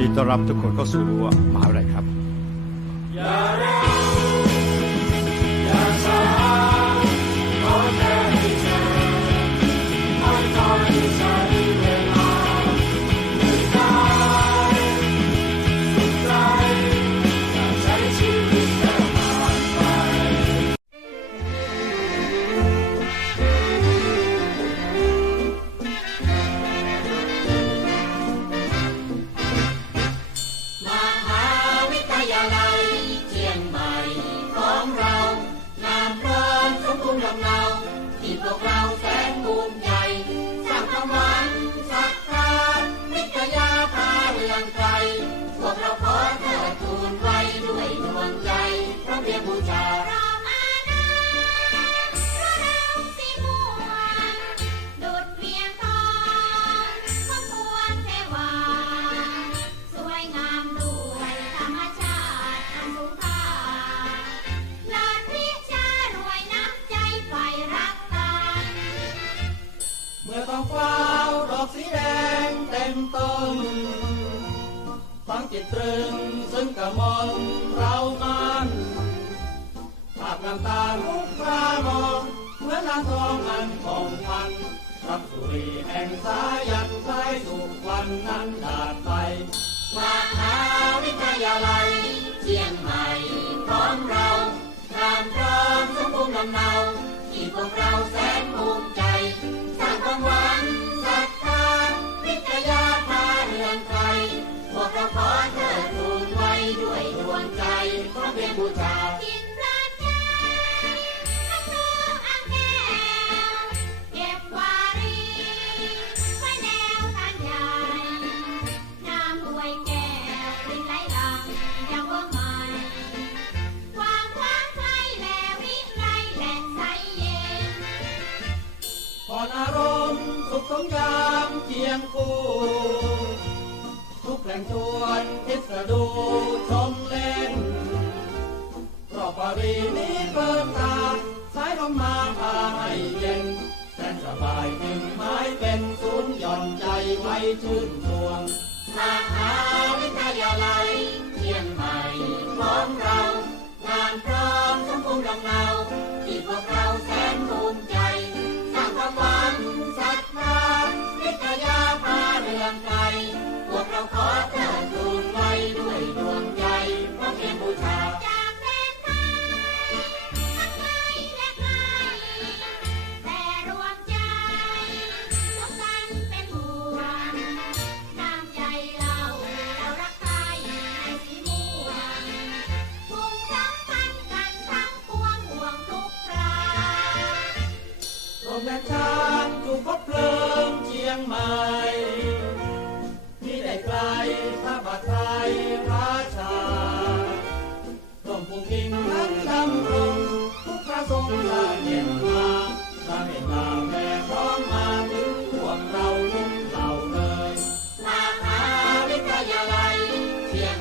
ดีต้อนรับทุกคนเข้าสู่รั้วมหาวิทยาลัยครับ ต้องฟ้าดอกสีแดงเต็มต้นฟังจิตตรึงซึ่งกระมนเรามันภาพน้ำตาลุกครามองเหมือนนางทองอันของมันรับสุรีแห่งสายันใกล้สุขวันนั้นดาดไปมหาวิทยาลัยเชียงใหม่ของเรางามพร้อมสมบูรณ์ลำเนาที่พวกเราแสนภูมิใจสร้างความหวัง บูชากินราชาทั้งมืออังแก้วเก็บวารีไว้แนวทางใหญ่น้ำห้วยแก้วรินไหลหลังยังเวิร์กใหม่วางขวางไกลแลวิไลและใสเย็นก่อนอารมณ์สุขสมยามเคียงคู่ทุกแหล่งชวนทิศดูชมเล่น วารีนี้เปิดตาสายลมมาพาให้เย็นแสนสบายจึงหมายเป็นศูนย์หย่อนใจไว้ชื่นชวงมหาวิทยาลัยเชียงใหม่ของเรางานพร้อมสมบูรณ์ลำเนาที่พวกเราแสนภูมิใจสร้างความหวังศรัทธาวิทยาพาเรื่องไกลพวกเราขอ แม่ช้างจูกพบเพลิงเชียงใหม่นี่ได้ไกลพระบาทไทยราชาต้มผู้กิงนั้นดำรงทุกพระทรงลาเย็นมาสามีลาแม่พร้อมมาถึงพวกเราลุกเหล่าเลยอาคาวิทยาลัยเชียง